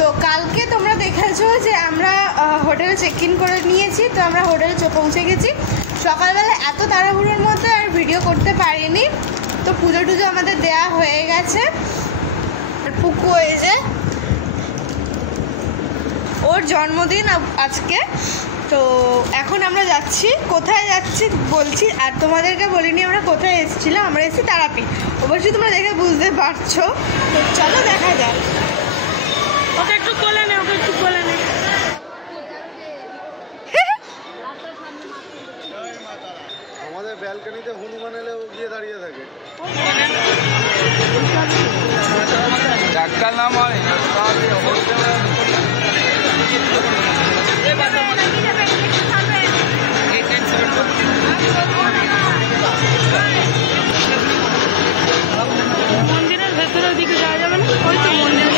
তো কালকে তোমরা দেখেছো যে আমরা হোটেলে চেক ইন করে নিয়েছি, তো আমরা হোটেলে পৌঁছে গেছি। সকালবেলা এত তাড়াহুড়োর মধ্যে আর ভিডিও করতে পারিনি। তো পুজো টুজো আমাদের দেয়া হয়ে গেছে। আর পুকু এই যে ওর জন্মদিন আজকে। তো এখন আমরা যাচ্ছি, কোথায় যাচ্ছি বলছি, আর তোমাদেরকে বলিনি আমরা কোথায় এসেছিলাম। আমরা এসেছি তারাপীঠ, অবশ্যই তোমরা দেখে বুঝতে পারছো। তো চলো দেখা যাক। ওকে একটু কোলে নে, ওকে একটু কোলে নে। আমাদের ব্যালকনিতে হনুমান এলে ও গিয়ে দাঁড়িয়ে থাকে। ডাক্তার নাম হয় মন্দিরের ভেতরের দিকে যাওয়া যাবে না? ওই তো মন্দিরের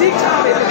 ঠিক